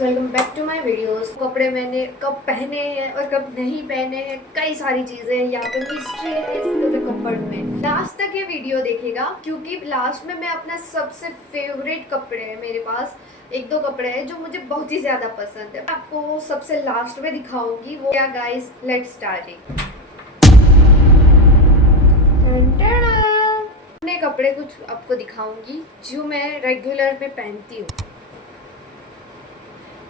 Welcome back to my videos. कपड़े मैंने कब पहने हैं और कब नहीं पहने हैं, कई सारी चीजें यहाँ पे मिस्ट्री है इस पूरे कपबोर्ड में। लास्ट तक ये वीडियो देखेगा क्योंकि लास्ट में मैं अपना सबसे फेवरेट कपड़े हैं, मेरे पास एक दो कपड़े हैं जो मुझे बहुत ही ज्यादा पसंद है, आपको सबसे लास्ट में दिखाऊंगी वो क्या। Guys let's start. अपने कपड़े कुछ आपको दिखाऊंगी जो मैं रेगुलर में पहनती हूँ।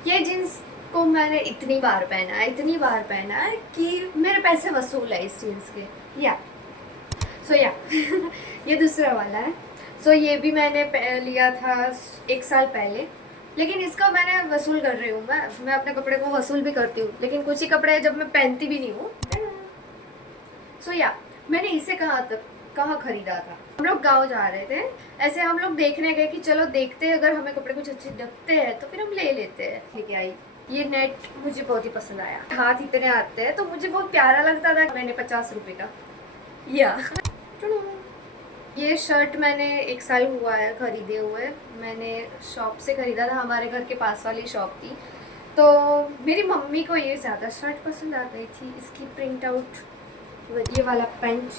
ये जीन्स को मैंने इतनी बार पहना है कि मेरे पैसे वसूल है इस जीन्स के। या ये दूसरा वाला है। ये भी मैंने लिया था 1 साल पहले, लेकिन इसका मैंने वसूल कर रही हूँ। मैं अपने कपड़े को वसूल भी करती हूँ, लेकिन कुछ ही कपड़े हैं जब मैं पहनती भी नहीं हूँ। मैंने इसे कहाँ खरीदा था। हम लोग गाँव जा रहे थे, ऐसे हम लोग देखने गए कि चलो देखते हैं, अगर हमें कपड़े कुछ अच्छे लगते हैं तो फिर हम ले लेते हैं। लेके आई ये नेट, मुझे बहुत ही पसंद आया। हाथ इतने आते हैं तो मुझे बहुत प्यारा लगता था। मैंने 50 रुपए का या ये शर्ट मैंने 1 साल हुआ है खरीदे हुए। मैंने शॉप से खरीदा था, हमारे घर के पास वाली शॉप थी। तो मेरी मम्मी को ये ज़्यादा शर्ट पसंद आ गई थी। इसकी प्रिंट आउट, ये वाला पैंट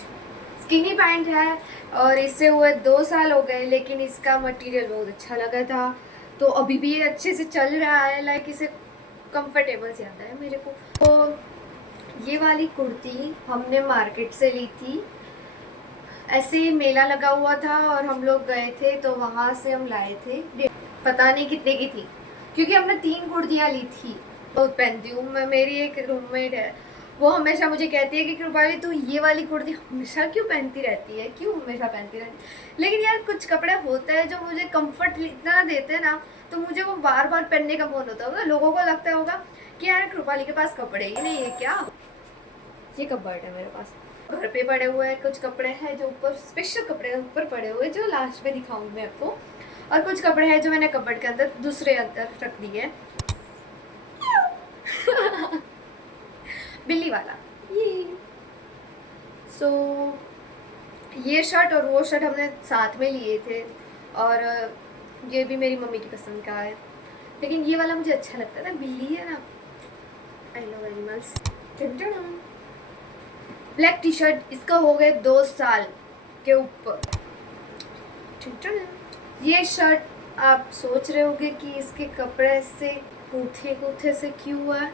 स्किनी पैंट है और इससे हुए 2 साल हो गए, लेकिन इसका मटेरियल बहुत अच्छा लगा था तो अभी भी ये अच्छे से चल रहा है। लाइक इसे कंफर्टेबल ज़्यादा है मेरे को। तो ये वाली कुर्ती हमने मार्केट से ली थी। ऐसे ही मेला लगा हुआ था और हम लोग गए थे तो वहाँ से हम लाए थे। पता नहीं कितने की थी, क्योंकि हमने 3 कुर्तियाँ ली थी। बहुत पहनती हूँ मैं। मेरी एक रूममेट है, वो हमेशा मुझे कहती है कि कृपाली तू ये वाली कुर्ती हमेशा क्यों पहनती रहती है, क्यों हमेशा पहनती रहती है। लेकिन यार कुछ कपड़े होते हैं जो मुझे कंफर्ट इतना देते हैं ना, तो मुझे वो बार बार पहनने का मन होता होगा। लोगों को लगता होगा कि यार कृपाली के पास कपड़े ही नहीं है क्या। ये कपबोर्ड है मेरे पास, घर पे पड़े हुए हैं। कुछ कपड़े हैं जो ऊपर, स्पेशल कपड़े ऊपर पड़े हुए जो लास्ट में दिखाऊंगी मैं आपको, और कुछ कपड़े हैं जो मैंने कपबोर्ड के अंदर दूसरे अंदर रख दिए। बिल्ली वाला ये। ये शर्ट और वो शर्ट हमने साथ में लिए थे, और ये भी मेरी मम्मी की पसंद का है, लेकिन ये वाला मुझे अच्छा लगता था। बिल्ली है ना, I love animals. Black T shirt, इसका हो गए 2 साल के ऊपर। ये शर्ट आप सोच रहे होंगे कि इसके कपड़े से कूथे से क्यों है।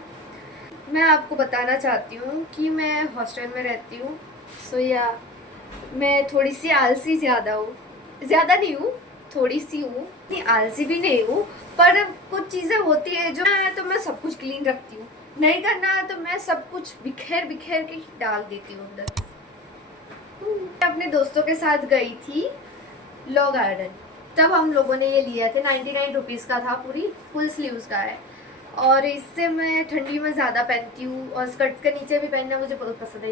मैं आपको बताना चाहती हूँ कि मैं हॉस्टल में रहती हूँ। मैं थोड़ी सी आलसी ज़्यादा हूँ, ज़्यादा नहीं हूँ, थोड़ी सी हूँ। इतनी आलसी भी नहीं हूँ, पर कुछ चीज़ें होती है जो है तो मैं सब कुछ क्लीन रखती हूँ। नहीं करना है तो मैं सब कुछ बिखेर के ही डाल देती हूँ अंदर। मैं अपने दोस्तों के साथ गई थी लॉ गार्डन, तब हम लोगों ने ये लिया थे। 99 रुपीज़ का था, पूरी फुल स्लीव्स का है, और इससे मैं ठंडी में ज़्यादा पहनती हूँ, और स्कर्ट के नीचे भी पहनना मुझे बहुत पसंद है।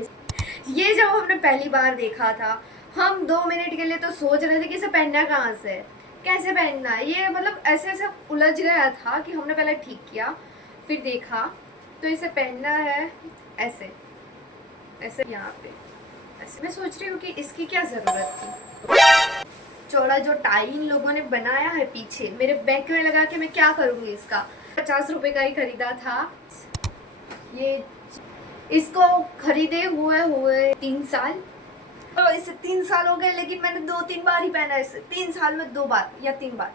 ये जब हमने पहली बार देखा था, हम 2 मिनट के लिए तो सोच रहे थे कि इसे पहनना कहाँ से है, कैसे पहनना है। ये मतलब ऐसे उलझ गया था कि हमने पहले ठीक किया, फिर देखा तो इसे पहनना है ऐसे ऐसे यहाँ पे ऐसे। मैं सोच रही हूँ कि इसकी क्या ज़रूरत थी। चौड़ा जो टाई इन लोगों ने बनाया है पीछे, मेरे बैक में लगा के मैं क्या करूँगी। इसका 50 रुपए का ही खरीदा था। ये इसको खरीदे हुए 3 साल, तो इसे 3 साल हो गए, लेकिन मैंने 2-3 बार ही पहना है इसे। 3 साल में 2 बार या 3 बार।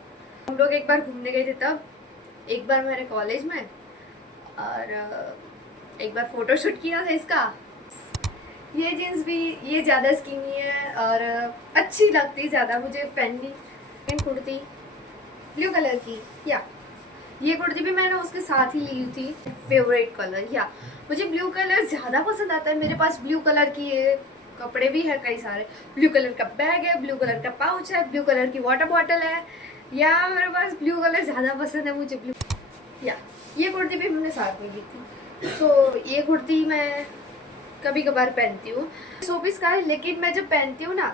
हम लोग एक बार घूमने गए थे तब, एक बार मेरे कॉलेज में, और एक बार फोटोशूट किया था इसका। ये जीन्स भी ये ज़्यादा स्किनी है और अच्छी लगती ज़्यादा मुझे पहननी। इन कुर्ती ब्लू कलर की, या ये कुर्ती भी मैंने उसके साथ ही ली थी। फेवरेट कलर, या मुझे ब्लू कलर ज़्यादा पसंद आता है। मेरे पास ब्लू कलर की कपड़े भी है कई सारे। ब्लू कलर का बैग है, ब्लू कलर का पाउच है, ब्लू कलर की वाटर बॉटल है। या मेरे पास ब्लू कलर ज़्यादा पसंद है मुझे, ब्लू। या ये कुर्ती भी हमने साथ में ली थी। ये कुर्ती मैं कभी कभार पहनती हूँ, 100 पीस का है, लेकिन मैं जब पहनती हूँ ना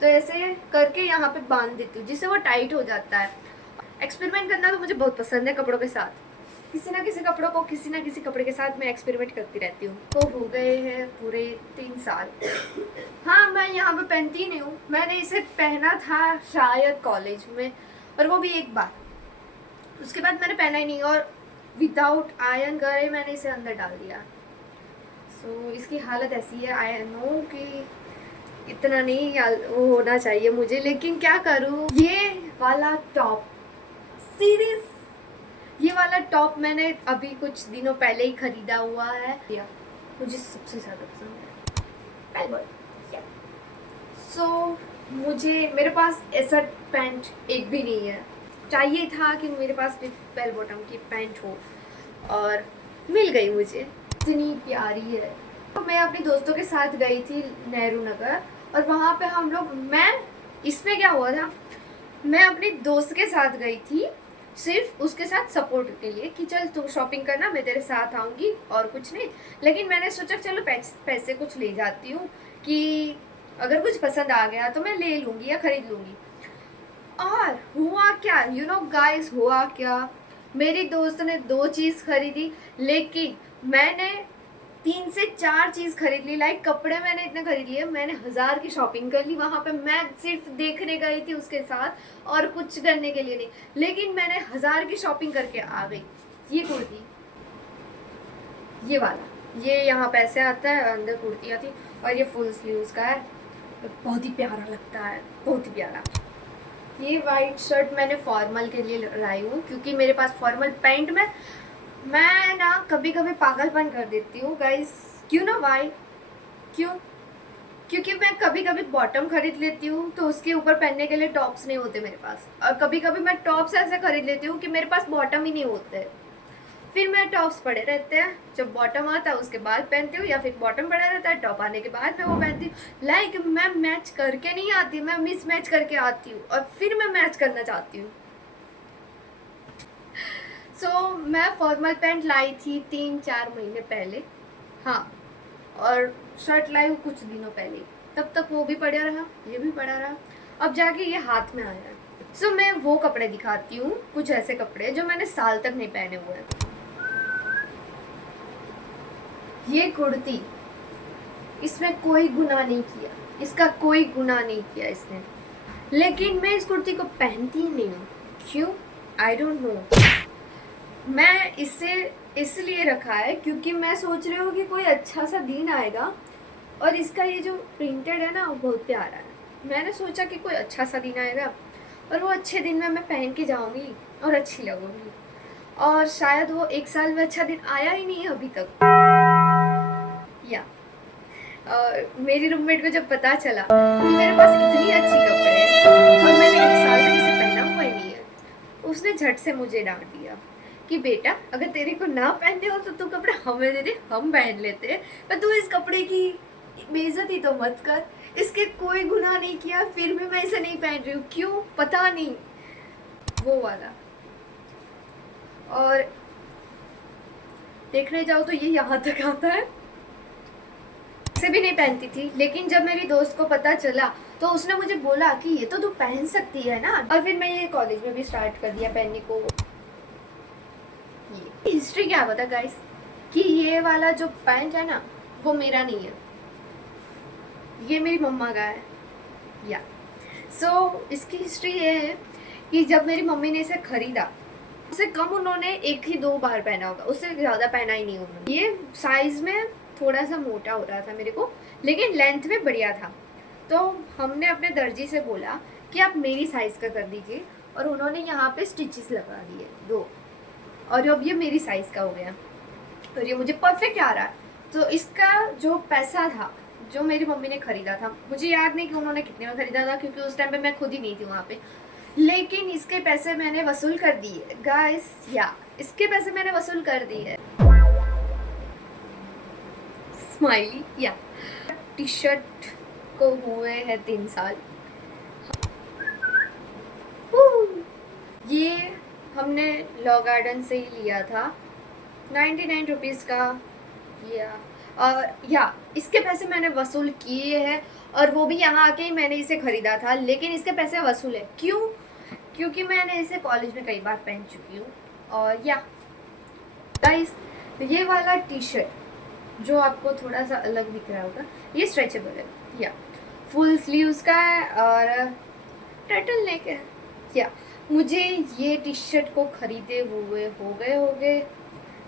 तो ऐसे करके यहाँ पे बांध देती हूँ, जिससे वो टाइट हो जाता है। एक्सपेरिमेंट करना तो मुझे बहुत पसंद है कपड़ों के साथ। किसी ना किसी कपड़े के साथ मैं एक्सपेरिमेंट करती रहती हूँ। तो हो गए हैं पूरे 3 साल। हाँ, मैं यहाँ पे पहनती नहीं हूँ। मैंने इसे पहना था शायद कॉलेज में, और वो भी एक बार, उसके बाद मैंने पहना ही नहीं। और विदाउट आयरन करे मैंने इसे अंदर डाल दिया। सो इसकी हालत ऐसी है। आई नो कि इतना नहीं वो होना चाहिए मुझे, लेकिन क्या करूँ। ये वाला टॉप, सीरियस, ये वाला टॉप मैंने अभी कुछ दिनों पहले ही खरीदा हुआ है। मुझे सबसे ज़्यादा पसंद है। सो मुझे, मेरे पास ऐसा पैंट एक भी नहीं है। चाहिए था कि मेरे पास भी बेल बॉटम की पैंट हो, और मिल गई मुझे। इतनी प्यारी है। तो मैं अपने दोस्तों के साथ गई थी नेहरू नगर, और वहाँ पे हम लोग, मैं, इसमें क्या हुआ था, मैं अपने दोस्त के साथ गई थी सिर्फ उसके साथ सपोर्ट के लिए कि चल तू शॉपिंग करना, मैं तेरे साथ आऊँगी और कुछ नहीं। लेकिन मैंने सोचा चलो पैसे कुछ ले जाती हूँ कि अगर कुछ पसंद आ गया तो मैं ले लूँगी या ख़रीद लूँगी। और हुआ क्या, यू नो गाइस, हुआ क्या, मेरी दोस्त ने 2 चीज़ खरीदी, लेकिन मैंने 3 से 4 चीज़ खरीद ली। लाइक कपड़े मैंने इतने खरीद लिए, मैंने 1000 की शॉपिंग कर ली वहाँ पे। मैं सिर्फ देखने गई थी उसके साथ और कुछ करने के लिए नहीं, लेकिन मैंने 1000 की शॉपिंग करके आ गई। ये कुर्ती, ये वाला, ये यहाँ पैसे आता है, अंदर कुर्ती आती, और ये फुल स्लीव्स का है, बहुत ही प्यारा लगता है, बहुत ही प्यारा। ये वाइट शर्ट मैंने फॉर्मल के लिए लाई हूँ, क्योंकि मेरे पास फॉर्मल पैंट में मैं ना कभी कभी पागलपन कर देती हूँ गाइस। क्यों ना, वाई, क्यों? क्योंकि मैं कभी कभी बॉटम खरीद लेती हूँ तो उसके ऊपर पहनने के लिए टॉप्स नहीं होते मेरे पास, और कभी कभी मैं टॉप्स ऐसे खरीद लेती हूँ कि मेरे पास बॉटम ही नहीं होते। फिर मैं टॉप्स पड़े रहते हैं, जब बॉटम आता है उसके बाद पहनती हूँ, या फिर बॉटम पड़ा रहता है, टॉप आने के बाद मैं वो पहनती हूँ। लाइक मैं मैच करके नहीं आती, मैं मिस मैच करके आती हूँ और फिर मैं मैच करना चाहती हूँ। सो मैं फॉर्मल पैंट लाई थी 3-4 महीने पहले, हाँ, और शर्ट लाई हूँ कुछ दिनों पहले। तब तक वो भी पड़ा रहा, ये भी पड़ा रहा, अब जाके ये हाथ में आया है। सो मैं वो कपड़े दिखाती हूँ, कुछ ऐसे कपड़े जो मैंने साल तक नहीं पहने हुए हैं। ये कुर्ती, इसमें कोई गुनाह नहीं किया, इसका कोई गुनाह नहीं किया इसने, लेकिन मैं इस कुर्ती को पहनती ही नहीं हूँ। क्यों? I don't know. मैं इसे इसलिए रखा है क्योंकि मैं सोच रही हूँ कि कोई अच्छा सा दिन आएगा, और इसका ये जो प्रिंटेड है ना वो बहुत प्यारा है। मैंने सोचा कि कोई अच्छा सा दिन आएगा और वो अच्छे दिन में मैं पहन के जाऊँगी और अच्छी लगूँगी, और शायद वो 1 साल में अच्छा दिन आया ही नहीं है अभी तक। या मेरी रूममेट को जब पता चला कि मेरे पास इतनी अच्छी कपड़े हैं और मैंने 1 साल तक इसे पहना हुआ ही नहीं है, उसने झट से मुझे डांट दिया कि बेटा अगर तेरे को ना पहनने हो तो तू कपड़े हमें दे दे, हम पहन लेते हैं, पर तू इस कपड़े की बेइज्जती तो मत कर। इसके कोई गुनाह नहीं किया, फिर भी मैं इसे नहीं पहन रही हूँ। क्यों? पता नहीं। वो वाला, और देखने जाओ तो ये यहाँ तक आता है। इसे भी नहीं पहनती थी, लेकिन जब मेरी दोस्त को पता चला तो उसने मुझे बोला कि ये तो तू पहन सकती है ना, और फिर मैं ये कॉलेज में भी स्टार्ट कर दिया पहनने को। ये हिस्ट्री क्या बता गाइस, कि ये वाला जो पैंट है ना वो मेरा नहीं है, ये मेरी मम्मा का है। या इसकी हिस्ट्री ये है कि जब मेरी मम्मी ने इसे खरीदा, उससे कम उन्होंने 1 ही 2 बार पहना होगा, उससे ज़्यादा पहना ही नहीं उन्होंने। ये साइज़ में थोड़ा सा मोटा हो रहा था मेरे को, लेकिन लेंथ में बढ़िया था। तो हमने अपने दर्जी से बोला कि आप मेरी साइज़ का कर दीजिए, और उन्होंने यहाँ पे स्टिचेस लगा दिए 2, और अब ये मेरी साइज़ का हो गया और ये मुझे परफेक्ट आ रहा है। तो इसका जो पैसा था जो मेरी मम्मी ने ख़रीदा था, मुझे याद नहीं कि उन्होंने कितने में ख़रीदा था, क्योंकि उस टाइम पे मैं खुद ही नहीं थी वहाँ पे, लेकिन इसके पैसे मैंने वसूल कर दिए गाइस। या इसके पैसे मैंने वसूल कर दिए। स्माइली। या टी शर्ट को हुए हैं 3 साल। ये हमने लॉ गार्डन से ही लिया था, 99 रुपीज़ का। या इसके पैसे मैंने वसूल किए हैं, और वो भी यहाँ आके ही मैंने इसे ख़रीदा था, लेकिन इसके पैसे वसूल है। क्यों? क्योंकि मैंने इसे कॉलेज में कई बार पहन चुकी हूँ। और या गाइस, ये वाला टी शर्ट जो आपको थोड़ा सा अलग दिख रहा होगा, ये स्ट्रेचेबल है, या फुल स्लीव्स का है और टर्टल नेक है। या मुझे ये टी शर्ट को ख़रीदे हुए हो गए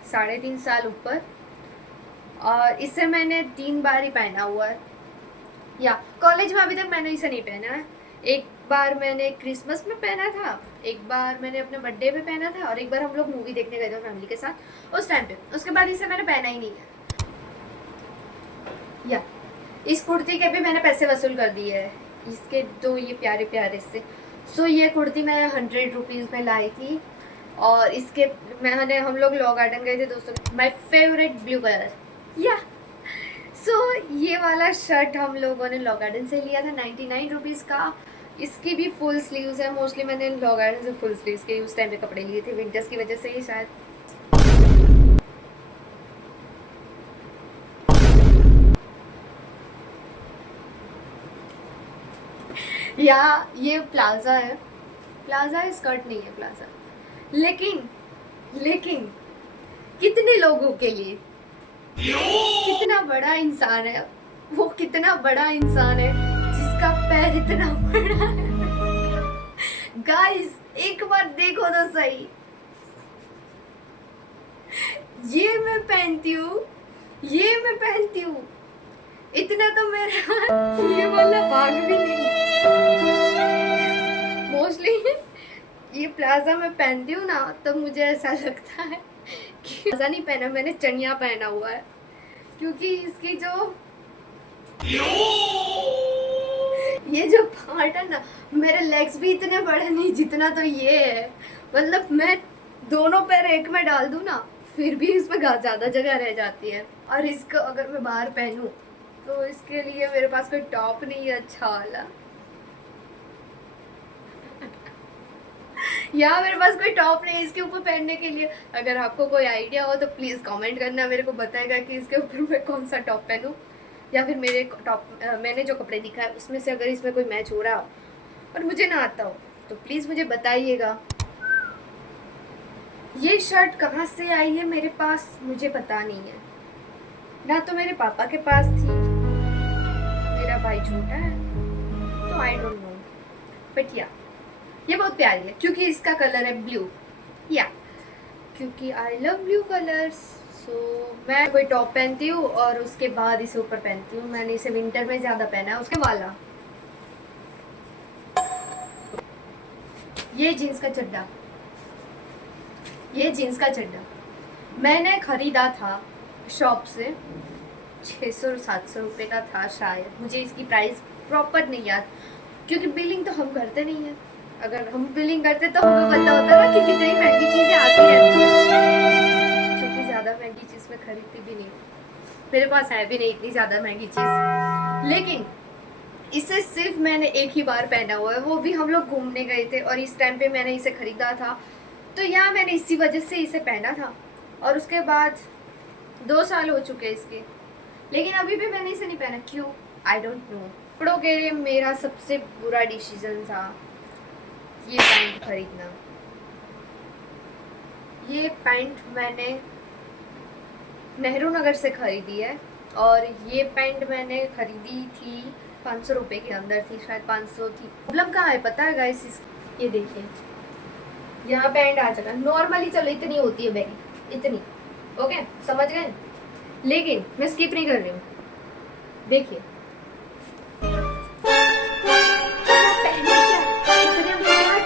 3.5 साल ऊपर, और इसे मैंने 3 बार ही पहना हुआ है। या कॉलेज में अभी तक मैंने इसे नहीं पहना है। एक बार मैंने क्रिसमस में पहना था, एक बार मैंने अपने बर्थडे पे पहना था, और एक बार हम लोग मूवी देखने गए थे फैमिली के साथ उस टाइम पे। उसके बाद इसे मैंने पहना ही नहीं है। या इस कुर्ती के भी मैंने पैसे वसूल कर दिए है, इसके 2 ये प्यारे प्यारे से। सो ये कुर्ती मैं 100 रुपीज़ में लाई थी, और इसके मैंने हम लोग लॉ गार्डन गए थे दोस्तों। My favourite blue colour. या सो ये वाला शर्ट हम लोगों ने लॉ गार्डन से लिया था 99 रुपीज़ का। इसकी भी फुल स्लीव्स है। मोस्टली मैंने लॉ गार्डन से फुल स्लीव्स के उस टाइम पे कपड़े लिए थे, विंटर्स की वजह से ही शायद। या ये प्लाजा है, प्लाजा स्कर्ट नहीं है प्लाजा। लेकिन कितने लोगों के लिए, कितना बड़ा इंसान है वो, कितना बड़ा इंसान है जिसका पैर इतना बड़ा है। गाइस एक बार देखो तो सही, ये मैं पहनती हूँ, इतना तो मेरा ये वाला भाग भी नहीं। मोस्टली ये प्लाजा मैं पहनती हूँ ना, तब मुझे ऐसा लगता है कि प्लाजा नहीं पहना, मैंने चनिया पहना हुआ है, क्योंकि इसकी ये जो पार्ट है ना, मेरे लेग्स भी इतने बड़े नहीं जितना तो ये है। मतलब मैं दोनों पैर एक में डाल दूँ ना, फिर भी इसमें ज़्यादा जगह रह जाती है। और इसको अगर मैं बाहर पहनूं तो इसके लिए मेरे पास कोई टॉप नहीं है अच्छा वाला। यहाँ मेरे पास कोई टॉप नहीं है इसके ऊपर पहनने के लिए। अगर आपको कोई आइडिया हो तो प्लीज़ कमेंट करना, मेरे को बताएगा कि इसके ऊपर मैं कौन सा टॉप पहनूं, या फिर मेरे टॉप मैंने जो कपड़े दिखा है उसमें से अगर इसमें कोई मैच हो रहा हो और मुझे ना आता हो तो प्लीज़ मुझे बताइएगा। ये शर्ट कहाँ से आई है मेरे पास मुझे पता नहीं है, ना तो मेरे पापा के पास थी, मेरा भाई छोटा है तो आई डोंट नो, बट या ये बहुत प्यारी है क्योंकि इसका कलर है ब्लू। या क्योंकि आई लव ब्लू कलर्स। सो मैं कोई टॉप पहनती हूँ और उसके बाद इसे ऊपर पहनती हूँ। मैंने इसे विंटर में ज़्यादा पहना है। उसके वाला ये जीन्स का चड्डा मैंने ख़रीदा था शॉप से, 600-700 रुपये का था शायद, मुझे इसकी प्राइस प्रॉपर नहीं याद क्योंकि बिलिंग तो हम करते नहीं हैं। अगर हम बिलिंग करते तो हमें पता होता ना कि कितनी महंगी चीज़ें आती रहती हैं, क्योंकि ज़्यादा महंगी चीज़ मैं खरीदती भी नहीं हूँ, मेरे पास है भी नहीं इतनी ज़्यादा महंगी चीज़। लेकिन इसे सिर्फ मैंने एक ही बार पहना हुआ है, वो भी हम लोग घूमने गए थे और इस टाइम पे मैंने इसे ख़रीदा था, तो यहाँ मैंने इसी वजह से इसे पहना था। और उसके बाद 2 साल हो चुके इसके, लेकिन अभी भी मैंने इसे नहीं पहना। क्यों? I don't know. कपड़ों के लिए मेरा सबसे बुरा डिसीजन था ये पैंट खरीदना। ये पैंट मैंने नेहरू नगर से ख़रीदी है और ये पैंट मैंने ख़रीदी थी 500 रुपये के अंदर थी, शायद 500 थी। प्रॉब्लम कहाँ है पता है गाइस, ये देखिए यहाँ पैंट आ चुका है। नॉर्मली चलो इतनी होती है बैगी, इतनी, ओके समझ गए, लेकिन मैं स्किप नहीं कर रही हूँ। देखिए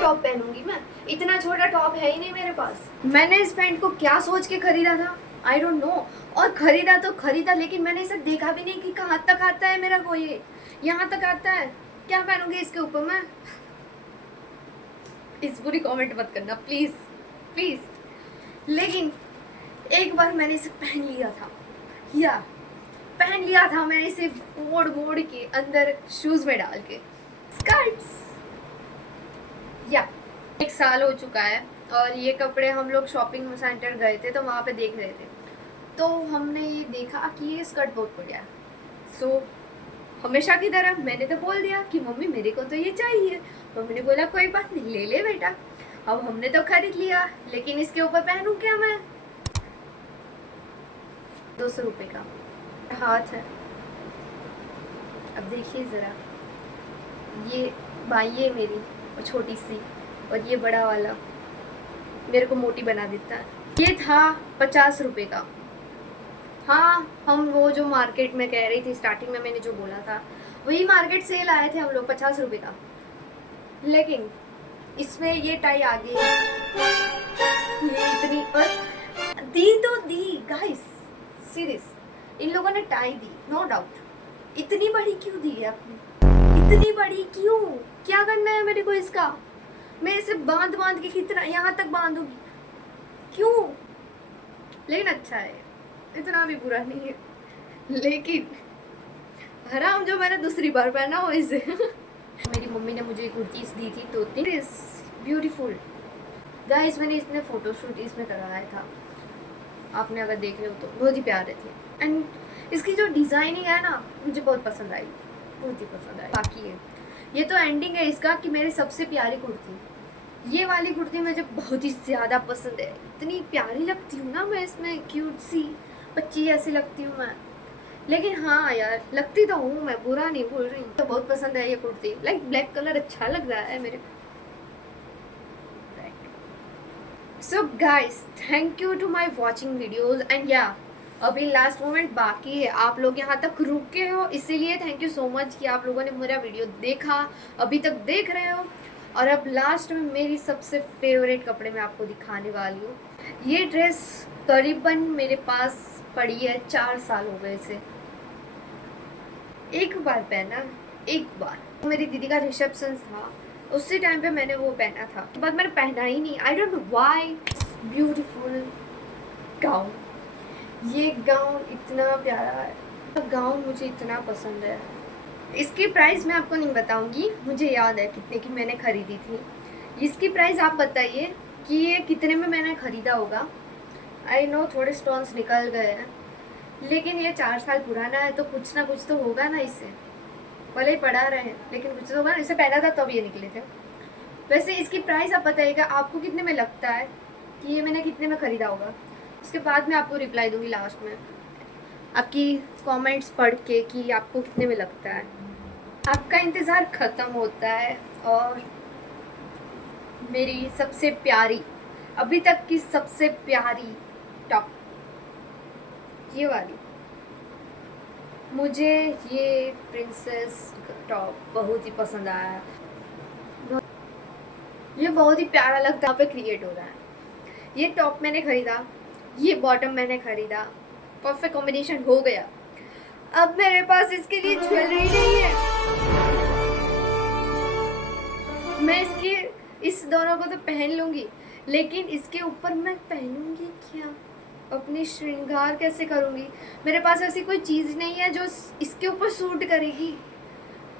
टॉप पहनूंगी मैं, इतना छोटा टॉप है ही नहीं मेरे पास। मैंने इस पैंट को क्या सोच के खरीदा था आई डोंट नो, और खरीदा तो खरीदा, लेकिन मैंने इसे देखा भी नहीं कि कहाँ तक आता है मेरा को, ये यहाँ तक आता है, क्या पहनूंगी इसके ऊपर मैं। इस बुरी कमेंट मत करना प्लीज़ प्लीज़। लेकिन एक बार मैंने इसे पहन लिया था मैंने इसे मोड़ के अंदर शूज़ में डाल के स्कर्ट्स। या 1 साल हो चुका है और ये कपड़े हम लोग शॉपिंग सेंटर गए थे तो वहाँ पे देख रहे थे, तो हमने ये देखा कि ये स्कर्ट बहुत बढ़िया है। सो हमेशा की तरह मैंने तो बोल दिया कि मम्मी मेरे को तो ये चाहिए। मम्मी ने बोला कोई बात नहीं ले ले बेटा। अब हमने तो खरीद लिया, लेकिन इसके ऊपर पहनूं क्या मैं। 200 रुपये का हाथ है। अब देखिए ज़रा, ये बाई है मेरी और छोटी सी, और ये बड़ा वाला मेरे को मोटी बना देता है। ये था 50 रुपये का। हाँ, हम वो जो मार्केट में कह रही थी स्टार्टिंग में मैंने जो बोला था, वही मार्केट से लाए थे हम लोग 50 रुपये का। लेकिन इसमें ये टाई आ गई, ये इतनी और दी तो दी गाइस, सीरियस इन लोगों ने टाई दी, नो डाउट। इतनी बड़ी क्यों दी है आपने? इतनी बड़ी क्यों? क्या करना है मेरे को इसका? मैं इसे बांध बांध के कितना यहाँ तक बांधूंगी? क्यों? लेकिन अच्छा है, इतना भी बुरा नहीं है। लेकिन हराम जो मैंने दूसरी बार पहना हो इसे। मेरी मम्मी ने मुझे कुर्तीज दी थी तो ब्यूटीफुल गाइस। मैंने इसमें फोटोशूट इसमें करवाया था, आपने अगर देख रहे हो तो बहुत ही प्यारे थे। एंड इसकी जो डिज़ाइनिंग है ना मुझे बहुत पसंद आई, बहुत ही पसंद आई। बाकी है ये तो एंडिंग है इसका कि मेरी सबसे प्यारी कुर्ती, ये वाली कुर्ती मुझे बहुत ही ज़्यादा पसंद है। इतनी प्यारी लगती हूँ ना मैं इसमें, क्यूट सी बच्ची ऐसी लगती हूँ मैं। लेकिन हाँ यार, लगती तो हूँ मैं, बुरा नहीं बोल रही हूँ। तो बहुत पसंद है ये कुर्ती, लाइक ब्लैक कलर अच्छा लग रहा है मेरे। So guys, thank you to my watching videos and या अभी लास्ट मोमेंट बाकी है, आप लोग यहाँ तक रुके हो, इसीलिए थैंक यू सो मच कि आप लोगों ने मेरा वीडियो देखा, अभी तक देख रहे हो। और अब लास्ट में मेरी सबसे फेवरेट कपड़े मैं आपको दिखाने वाली हूँ। ये ड्रेस करीबन मेरे पास पड़ी है 4 साल हो गए इसे। एक बार पहना, एक बार मेरी दीदी का रिसेप्शन था, उसी टाइम पे मैंने वो पहना था, उसके बाद मैंने पहना ही नहीं। I don't know why. Beautiful gown, ये गाउन इतना प्यारा है, गाउन मुझे इतना पसंद है। इसकी प्राइस मैं आपको नहीं बताऊंगी, मुझे याद है कितने की मैंने ख़रीदी थी। इसकी प्राइस आप बताइए कि ये कितने में मैंने ख़रीदा होगा। आई नो थोड़े स्टोन्स निकल गए हैं, लेकिन ये 4 साल पुराना है तो कुछ ना कुछ तो होगा ना इससे, भले ही पड़ा रहे लेकिन कुछ तो होगा। इसे पहना था तब ये निकले थे। वैसे इसकी प्राइस आप बताइएगा, आपको कितने में लगता है कि ये मैंने कितने में ख़रीदा होगा। उसके बाद मैं आपको रिप्लाई दूंगी लास्ट में, आपकी कमेंट्स पढ़ के कि आपको कितने में लगता है। आपका इंतज़ार ख़त्म होता है और मेरी सबसे प्यारी, अभी तक की सबसे प्यारी टॉप, ये वाली, मुझे ये प्रिंसेस टॉप बहुत ही पसंद आया। ये बहुत ही प्यारा लगता है, पे क्रिएट हो रहा है। ये टॉप मैंने ख़रीदा, ये बॉटम मैंने ख़रीदा, परफेक्ट कॉम्बिनेशन हो गया। अब मेरे पास इसके लिए ज्वेलरी नहीं है। मैं इसकी इस दोनों को तो पहन लूँगी, लेकिन इसके ऊपर मैं पहनूँगी क्या? अपनी श्रृंगार कैसे करूँगी? मेरे पास ऐसी कोई चीज़ नहीं है जो इसके ऊपर सूट करेगी।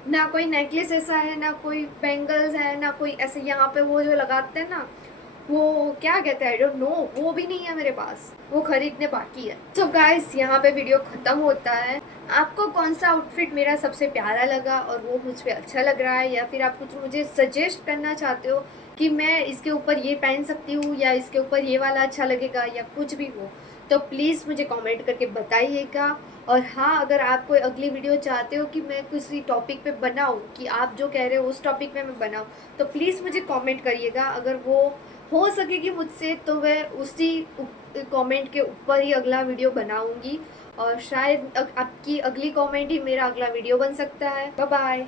ना कोई नेकलेस ऐसा है, ना कोई बैंगल्स है, ना कोई ऐसे यहाँ पे वो जो लगाते हैं ना, वो क्या कहते हैं, आई डोंट नो, वो भी नहीं है मेरे पास, वो खरीदने बाकी है। सो गाइस, यहाँ पे वीडियो ख़त्म होता है। आपको कौन सा आउटफिट मेरा सबसे प्यारा लगा और वो मुझ पर अच्छा लग रहा है, या फिर आप कुछ मुझे सजेस्ट करना चाहते हो कि मैं इसके ऊपर ये पहन सकती हूँ या इसके ऊपर ये वाला अच्छा लगेगा या कुछ भी हो, तो प्लीज़ मुझे कमेंट करके बताइएगा। और हाँ, अगर आप कोई अगली वीडियो चाहते हो कि मैं किसी टॉपिक पे बनाऊँ, कि आप जो कह रहे हो उस टॉपिक पे मैं बनाऊँ, तो प्लीज़ मुझे कमेंट करिएगा। अगर वो हो सकेगी मुझसे तो मैं उसी कमेंट के ऊपर ही अगला वीडियो बनाऊँगी, और शायद आपकी अगली कमेंट ही मेरा अगला वीडियो बन सकता है। Bye bye.